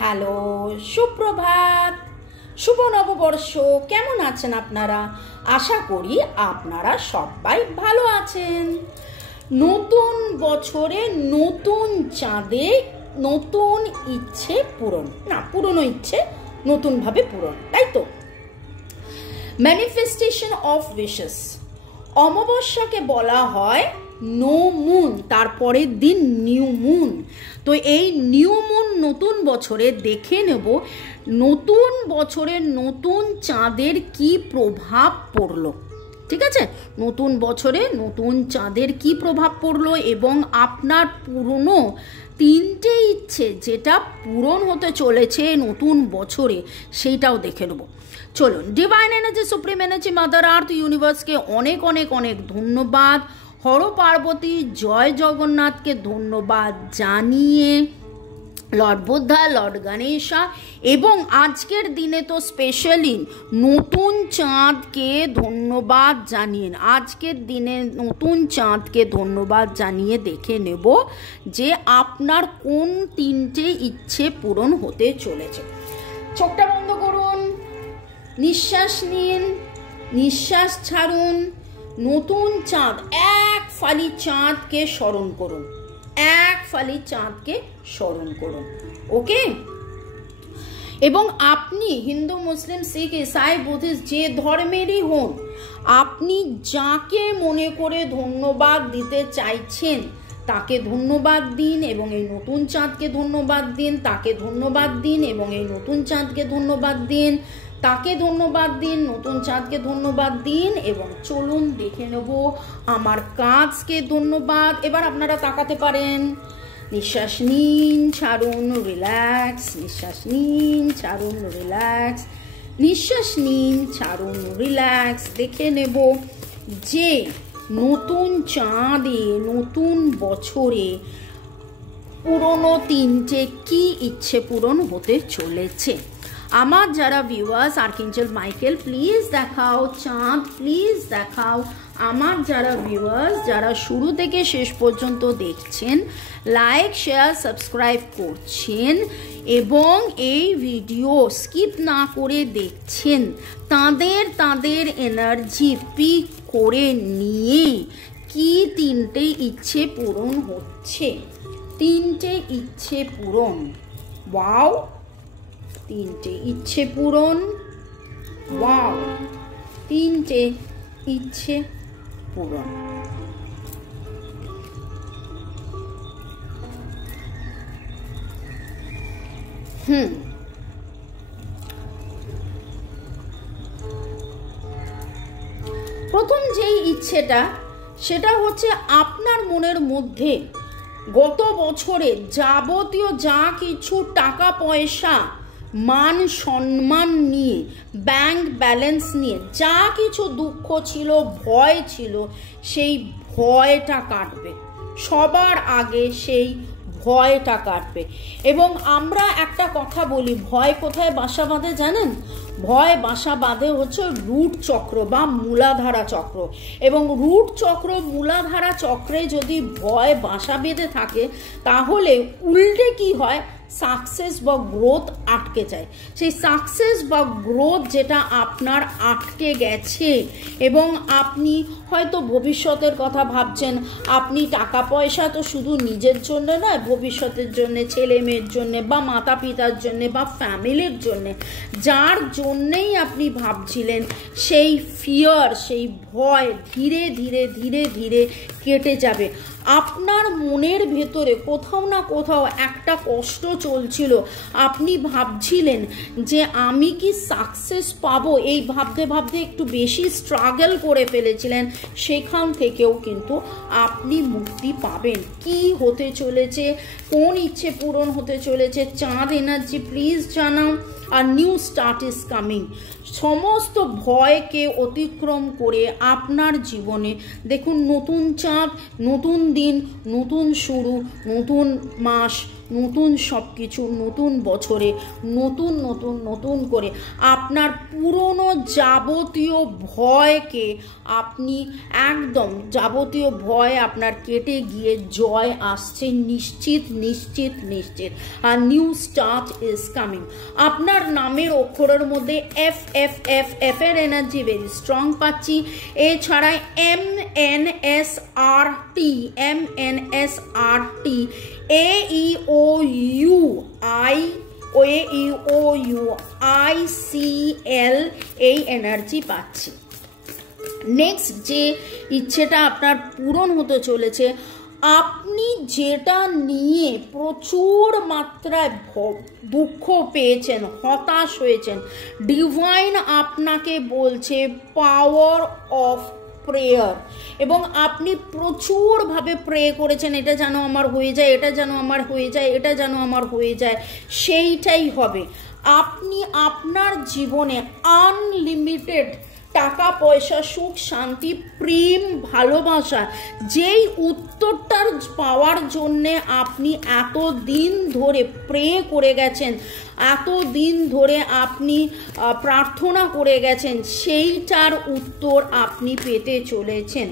Hello, সুপ্রভাত, শুভ নববর্ষ। কেমন আছেন আপনারা? আশা করি আপনারা সবাই ভালো আছেন। নতুন বছরে নতুন চাঁদে নতুন ইচ্ছে পূরণ, না পুরনো ইচ্ছে নতুনভাবে পূরণ, তাই তো? Manifestation of wishes. অমাবস্যাকে বলা হয় নো মুন, তারপরের দিন নিউ মুন। তো এই নিউ মুন নতুন বছরে দেখে নেব নতুন বছরের নতুন চাঁদের কি প্রভাব পড়লো। ঠিক আছে, নতুন বছরে নতুন চাঁদের কি প্রভাব পড়লো এবং আপনার পুরনো তিনটে ইচ্ছে যেটা পূরণ হতে চলেছে নতুন বছরে সেইটাও দেখে নেব। চলুন, divine energy, supreme energy, mother earth, ইউনিভার্সকে অনেক অনেক অনেক ধন্যবাদ। হর পার্বতী, জয় জগন্নাথকে ধন্যবাদ জানিয়ে, লর্ড বুদ্ধা, লর্ড গণেশা এবং আজকের দিনে তো স্পেশালি নতুন চাঁদকে ধন্যবাদ জানিয়ে, আজকের দিনে নতুন চাঁদকে ধন্যবাদ জানিয়ে দেখে নেব যে আপনার কোন তিনটে ইচ্ছে পূরণ হতে চলেছে। চোখটা বন্ধ করুন, নিঃশ্বাস নিন, নিঃশ্বাস ছাড়ুন। নতুন চাঁদ, এক ফালি চাঁদকে স্মরণ করুন, এক ফালি চাঁদকে স্মরণ করুন। ওকে? এবং আপনি হিন্দু, মুসলিম, শিখ, ইসাই, বুদ্ধিস্ট যে ধর্মেরই হন, আপনি যাকে মনে করে ধন্যবাদ দিতে চাইছেন তাকে ধন্যবাদ দিন এবং এই নতুন চাঁদকে ধন্যবাদ দিন, তাকে ধন্যবাদ দিন এবং এই নতুন চাঁদকে ধন্যবাদ দিন, তাকে ধন্যবাদ দিন, নতুন চাঁদকে ধন্যবাদ দিন। এবং চলুন দেখে নেব আমার কাজকে ধন্যবাদ। এবার আপনারা তাকাতে পারেন। নিঃশ্বাস নিন, ছাড়ুন, রিল্যাক্স। নিঃশ্বাস নিন, ছাড়ুন, রিল্যাক্স। নিঃশ্বাস নিন, ছাড়ুন, রিল্যাক্স। দেখে নেব যে নতুন চাঁদে নতুন বছরে পুরনো তিনটে কি ইচ্ছে পূরণ হতে চলেছে। আমার যারা ভিউয়ার্স, আর্কএঞ্জেল মাইকেল প্লিজ দেখাও, চাঁদ প্লিজ দেখাও। আমার যারা ভিউয়ার্স, যারা শুরু থেকে শেষ পর্যন্ত দেখছেন, লাইক, শেয়ার, সাবস্ক্রাইব করছেন এবং এই ভিডিও স্কিপ না করে দেখছেন, তাদের এনার্জি পিক করে নিয়ে কি তিনটে ইচ্ছে পূরণ হচ্ছে। তিনটে ইচ্ছে পূরণ, ওয়াও, তিনটে ইচ্ছে পূরণ, ওয়াও, তিনটে ইচ্ছে পূরণ। প্রথম যেই ইচ্ছেটা সেটা হচ্ছে আপনার মনের মধ্যে গত বছরে যাবতীয় যা কিছু টাকা পয়সা, মান সম্মান নিয়ে, ব্যাংক ব্যালেন্স নিয়ে যা কিছু দুঃখ ছিল, ভয় ছিল, সেই ভয়টা কাটবে। সবার আগে সেই ভয়টা কাটবে। এবং আমরা একটা কথা বলি, ভয় কোথায় বাসা বাঁধে জানেন? ভয় বাসা বাঁধে হচ্ছে রুট চক্র বা মূলাধারা চক্র। এবং রুট চক্র, মূলাধারা চক্রে যদি ভয় বাসা বেঁধে থাকে তাহলে উল্টে কি হয়, সাকসেস বা গ্রোথ আটকে যায়। সেই সাকসেস বা গ্রোথ যেটা আপনার আটকে গেছে এবং আপনি হয়তো ভবিষ্যতের কথা ভাবছেন, আপনি টাকা পয়সা তো শুধু নিজের জন্য নয়, ভবিষ্যতের জন্য, ছেলে মেয়ের জন্য বা মাতা পিতার জন্য বা ফ্যামিলির জন্য, যার জন্যেই আপনি ভাবছিলেন, সেই ফিয়ার, সেই ভয় ধীরে ধীরে ধীরে ধীরে কেটে যাবে। আপনার মনের ভেতরে কোথাও না কোথাও একটা কষ্ট চলছিল, আপনি ভাবছিলেন যে আমি কি সাকসেস পাবো, এই ভাবতে ভাবতে একটু বেশি স্ট্রাগল করে ফেলেছিলেন, সেখান থেকেও কিন্তু আপনি মুক্তি পাবেন। কি হতে চলেছে, কোন ইচ্ছে পূরণ হতে চলেছে, চাঁদ এনার্জি প্লিজ জানাও। আর নিউ স্টার্ট ইজ কামিং। সমস্ত ভয়কে অতিক্রম করে আপনার জীবনে দেখুন নতুন চাঁদ, নতুন দিন, নতুন শুরু, নতুন মাস, নতুন সব কিছু নতুন বছরে নতুন নতুন নতুন করে আপনার পুরনো যাবতীয় ভয়কে আপনি একদম যাবতীয় ভয় আপনার কেটে গিয়ে জয় আসছে নিশ্চিত নিশ্চিত নিশ্চিত। আর নিউ স্টার্ট ইজ কামিং। আপনার নামের অক্ষরের মধ্যে এফ এফ এফ এফ এর এনার্জি ভেরি স্ট্রং পাচ্ছি। এছাড়া M N S R T M N S R T A E O U I AEOUICL এই এনার্জি পাচ্ছি। নেক্সট যে ইচ্ছেটা আপনার পূরণ হতে চলেছে, আপনি যেটা নিয়ে প্রচুর মাত্রায় দুঃখ পেয়েছেন, হতাশ হয়েছেন, ডিভাইন আপনাকে বলছে পাওয়ার অফ প্রেয়ার, এবং আপনি প্রচুরভাবে প্রে করেছেন এটা যেন আমার হয়ে যায়, এটা যেন আমার হয়ে যায়, এটা যেন আমার হয়ে যায়, সেইটাই হবে। আপনি আপনার জীবনে আনলিমিটেড টাকা পয়সা সুখ শান্তি প্রেম ভালোবাসা যেই উত্তরটার পাওয়ার জন্যে আপনি এত দিন ধরে প্রে করে গেছেন, এত দিন ধরে আপনি প্রার্থনা করে গেছেন, সেইটার উত্তর আপনি পেতে চলেছেন,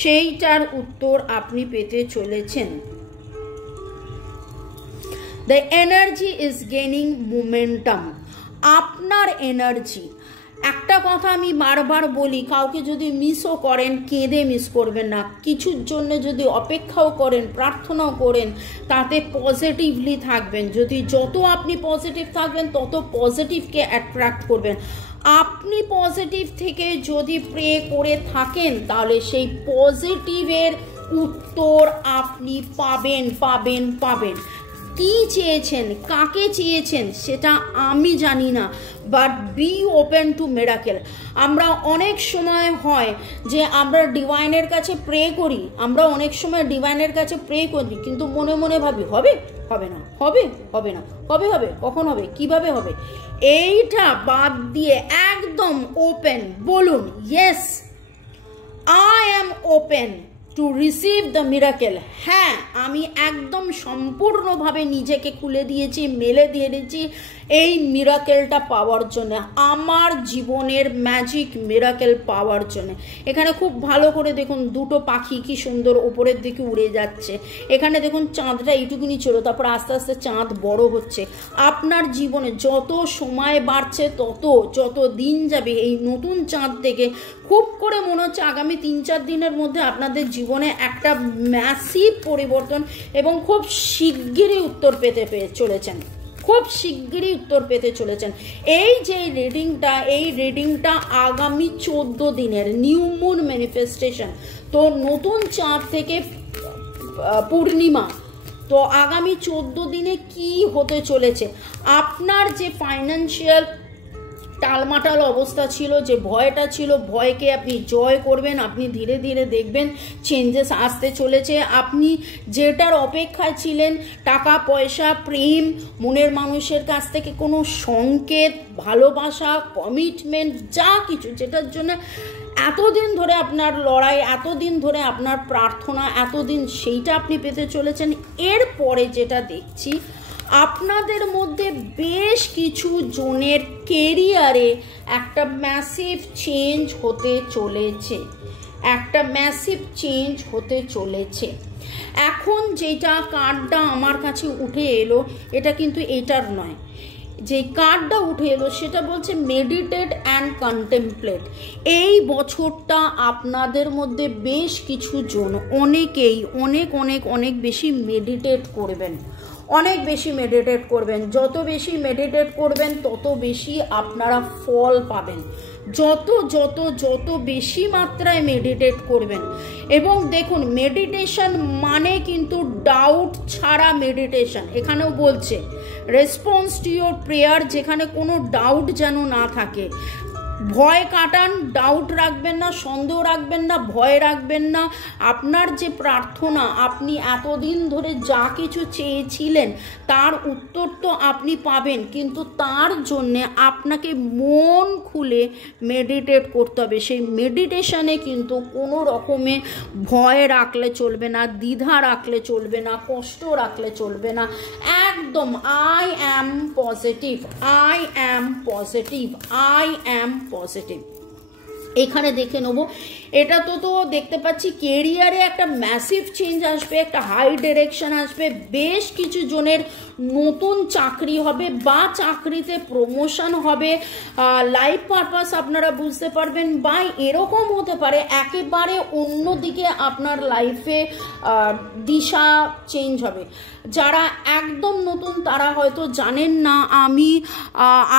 সেইটার উত্তর আপনি পেতে চলেছেন। The energy is gaining momentum. আপনার এনার্জি, একটা কথা আমি বারবার বলি, কাউকে যদি মিসও করেন কেঁদে মিস করবেন না, কিছুর জন্য যদি অপেক্ষাও করেন প্রার্থনাও করেন তাতে পজিটিভলি থাকবেন। যদি যত আপনি পজিটিভ থাকবেন তত পজিটিভকে অ্যাট্রাক্ট করবেন। আপনি পজিটিভ থেকে যদি প্রে করে থাকেন তাহলে সেই পজিটিভের উত্তর আপনি পাবেন পাবেন পাবেন। কি চেয়েছেন, কাকে চেয়েছেন সেটা আমি জানি না, but be open to miracle. আমরা অনেক সময় হয় যে আমরা ডিভাইনের কাছে প্রে করি, আমরা অনেক সময় ডিভাইনের কাছে প্রে করি কিন্তু মনে মনে ভাবি হবে হবে না, হবে হবে না, কবে হবে, কখন হবে, কিভাবে হবে। এইটা বাদ দিয়ে একদম ওপেন বলুন, yes I am open to receive the miracle. হ্যাঁ, আমি একদম সম্পূর্ণভাবে নিজেকে খুলে দিয়েছি, মেলে দিয়ে দিয়েছি এই মিরাকেলটা পাওয়ার জন্য, আমার জীবনের ম্যাজিক মিরাকেল পাওয়ার জন্য। এখানে খুব ভালো করে দেখুন দুটো পাখি কি সুন্দর ওপরের দিকে উড়ে যাচ্ছে। এখানে দেখুন চাঁদটা এইটুকুনি ছিল, তারপর আস্তে আস্তে চাঁদ বড় হচ্ছে। আপনার জীবনে যত সময় বাড়ছে তত যত দিন যাবে এই নতুন চাঁদ থেকে খুব করে মনে হচ্ছে আগামী 3-4 দিনের মধ্যে আপনাদের জীবনে একটা ম্যাসিভ পরিবর্তন এবং খুব শিগগিরই উত্তর পেতে চলেছেন, খুব শিগগিরই উত্তর পেতে চলেছেন। এই যে রিডিংটা, এই রিডিংটা আগামী 14 দিনের নিউ মুন ম্যানিফেস্টেশন। তো নতুন চাঁদ থেকে পূর্ণিমা, তো আগামী 14 দিনে কি হতে চলেছে, আপনার যে ফাইন্যান্সিয়াল টালমাটাল অবস্থা ছিল, যে ভয়টা ছিল, ভয়কে আপনি জয় করবেন। আপনি ধীরে ধীরে দেখবেন চেঞ্জেস আসতে চলেছে। আপনি যেটার অপেক্ষায় ছিলেন, টাকা পয়সা প্রেম মনের মানুষের কাছ থেকে কোনো সংকেত, ভালোবাসা, কমিটমেন্ট, যা কিছু যেটার জন্য এতদিন ধরে আপনার লড়াই, এতদিন ধরে আপনার প্রার্থনা, এতদিন, সেইটা আপনি পেতে চলেছেন। এরপরে যেটা দেখছি আপনাদের মধ্যে বেশ কিছু জনের কেরিয়ারে একটা ম্যাসিভ চেঞ্জ হতে চলেছে, একটা ম্যাসিভ চেঞ্জ হতে চলেছে। এখন যেটা কার্ডটা আমার কাছে উঠে এলো এটা কিন্তু এটার নয়, যে কার্ডটা উঠে এলো সেটা বলছে মেডিটেট অ্যান্ড কন্টেমপ্লেট। এই বছরটা আপনাদের মধ্যে বেশ কিছু জন, অনেকেই অনেক অনেক অনেক বেশি মেডিটেট করবেন, অনেক বেশি মেডিটেট করবেন। যত বেশি মেডিটেট করবেন তত বেশি আপনারা ফল পাবেন, যত যত যত বেশি মাত্রায় মেডিটেট করবেন। এবং দেখুন মেডিটেশন মানে কিন্তু ডাউট ছাড়া মেডিটেশন। এখানেও বলছে রেসপন্স টু ইয়োর প্রেয়ার, যেখানে কোনো ডাউট যেন না থাকে। ভয় কাটান, ডাউট রাখবেন না, সন্দেহ রাখবেন না, ভয় রাখবেন না। আপনার যে প্রার্থনা, আপনি এতদিন ধরে যা কিছু চেয়েছিলেন তার উত্তর তো আপনি পাবেন, কিন্তু তার জন্যে আপনাকে মন খুলে মেডিটেট করতে হবে। সেই মেডিটেশনে কিন্তু কোনো রকমে ভয় রাখলে চলবে না, দ্বিধা রাখলে চলবে না, কষ্ট রাখলে চলবে না। একদম I am positive, I am positive, I am positive. এখানে দেখে নেবো, এটা তো দেখতে পাচ্ছি কেরিয়ারে একটা ম্যাসিভ চেঞ্জ আসবে, একটা হাই ডিরেকশন আসবে, বেশ কিছু জনের নতুন চাকরি হবে বা চাকরিতে প্রমোশন হবে, লাইফ পারপাস আপনারা বুঝতে পারবেন, বা এরকম হতে পারে একেবারে অন্যদিকে আপনার লাইফে দিশা চেঞ্জ হবে। যারা একদম নতুন তারা হয়তো জানেন না, আমি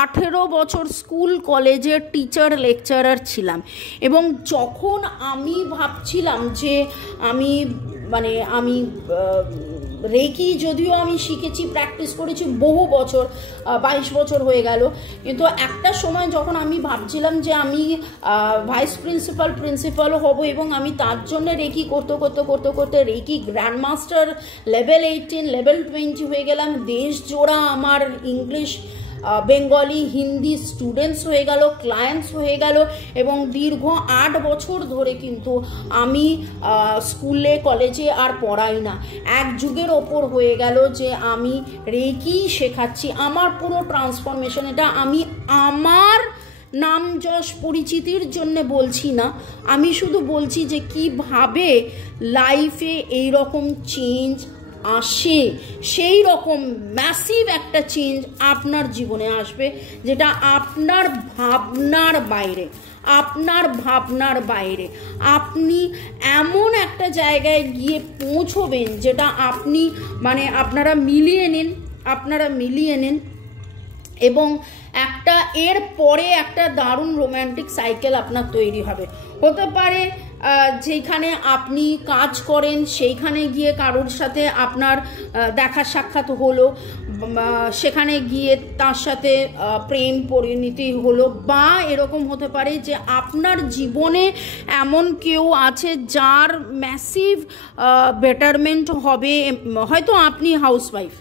18 বছর স্কুল কলেজের টিচার লেকচারার ছিলাম, এবং যখন আমি ভাবছিলাম যে আমি রেকি, যদিও আমি শিখেছি, প্র্যাকটিস করেছি বহু বছর, 22 বছর হয়ে গেল, কিন্তু একটা সময় যখন আমি ভাবছিলাম যে আমি ভাইস প্রিন্সিপাল হব, এবং আমি তার জন্য রেকি করতে reiki grand master level 18 level 20 হয়ে গেলাম। দেশ জোড়া আমার ইংলিশ, বেঙ্গলি, হিন্দি স্টুডেন্টস হয়ে গেল, ক্লায়েন্টস হয়ে গেল, এবং দীর্ঘ 8 বছর ধরে কিন্তু আমি স্কুলে কলেজে আর পড়াই না। এক যুগের ওপর হয়ে গেল যে আমি রেকি শেখাচ্ছি। আমার পুরো ট্রান্সফরমেশন, এটা আমি আমার নাম যশ পরিচিতির জন্য বলছি না, আমি শুধু বলছি যে কিভাবে লাইফে এইরকম চেঞ্জ আসে, সেই রকম ম্যাসিভ একটা চেঞ্জ আপনার জীবনে আসবে, যেটা আপনার ভাবনার বাইরে, আপনার ভাবনার বাইরে। আপনি এমন একটা জায়গায় গিয়ে পৌঁছবেন যেটা আপনি আপনারা মিলিয়ে নিন, এবং একটা এর পরে একটা দারুণ রোম্যান্টিক সাইকেল আপনার তৈরি হবে। হতে পারে যেখানে আপনি কাজ করেন সেইখানে গিয়ে কারোর সাথে আপনার দেখা সাক্ষাৎ হলো, সেখানে গিয়ে তার সাথে প্রেম পরিণতি হলো, বা এরকম হতে পারে যে আপনার জীবনে এমন কেউ আছে যার ম্যাসিভ বেটারমেন্ট হবে। হয়তো আপনি হাউসওয়াইফ,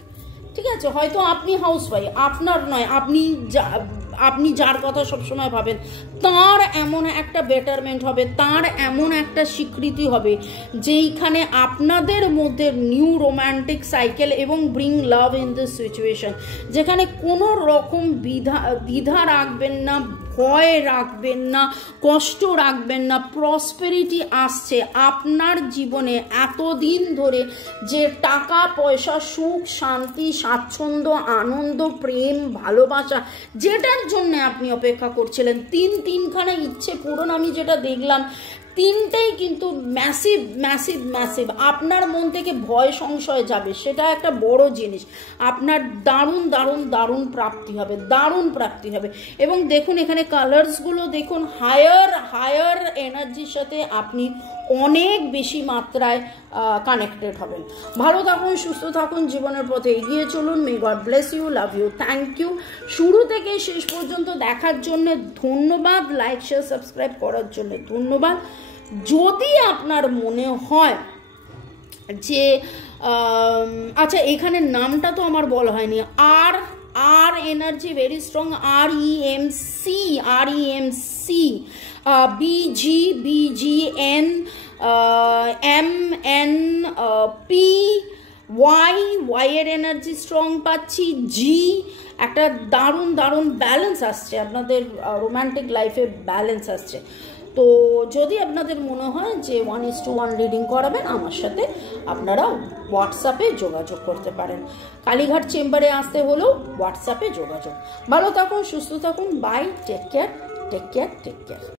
ঠিক আছে, হয়তো আপনি হাউসওয়াইফ, আপনার নয়, আপনি যার কথা সবসময় ভাবেন তার এমন একটা বেটারমেন্ট হবে, তার এমন একটা স্বীকৃতি হবে যেইখানে আপনাদের মধ্যে নিউ রোম্যান্টিক সাইকেল এবং bring love in this situation, যেখানে কোনো রকম দ্বিধা রাখবেন না, ভয় রাখবেন না, কষ্ট রাখবেন না। প্রসপেরিটি আসছে আপনার জীবনে। এতদিন ধরে যে টাকা পয়সা, সুখ শান্তি, স্বাচ্ছন্দ্য, আনন্দ, প্রেম, ভালোবাসা, যেটার জন্য আপনি অপেক্ষা করছিলেন, তিনখানা ইচ্ছে পূরণ আমি যেটা দেখলাম, তিনটেই কিন্তু ম্যাসিভ ম্যাসিভ ম্যাসিভ। আপনার মন থেকে ভয় সংশয় যাবে, সেটা একটা বড় জিনিস। আপনার দারুণ দারুণ দারুণ প্রাপ্তি হবে, দারুণ প্রাপ্তি হবে। এবং দেখুন এখানে কালার্সগুলো দেখুন, হায়ার এনার্জির সাথে আপনি অনেক বেশি মাত্রায় কানেক্টেড হবেন। ভালো থাকুন, সুস্থ থাকুন, জীবনের পথে এগিয়ে চলুন। May God bless you, love you, thank you. শুরু থেকে শেষ পর্যন্ত দেখার জন্য ধন্যবাদ, লাইক শেয়ার সাবস্ক্রাইব করার জন্য ধন্যবাদ। যদি আপনার মনে হয় যে আচ্ছা, এখানে নামটা তো আমার বলা হয়নি, আর energy very strong, REMC, BGN, MNP, Y এর এনার্জি স্ট্রং পাচ্ছি, G, একটা দারুণ দারুণ ব্যালেন্স আসছে, আপনাদের রোম্যান্টিক লাইফে ব্যালেন্স আসছে। তো যদি আপনাদের মনে হয় যে 1:1 রিডিং করাবেন, আমার সাথে আপনারা হোয়াটসঅ্যাপে যোগাযোগ করতে পারেন। কালীঘাট চেম্বারে আসতে হলেও হোয়াটসঅ্যাপে যোগাযোগ। ভালো থাকুন, সুস্থ থাকুন, বাই, টেক কেয়ার।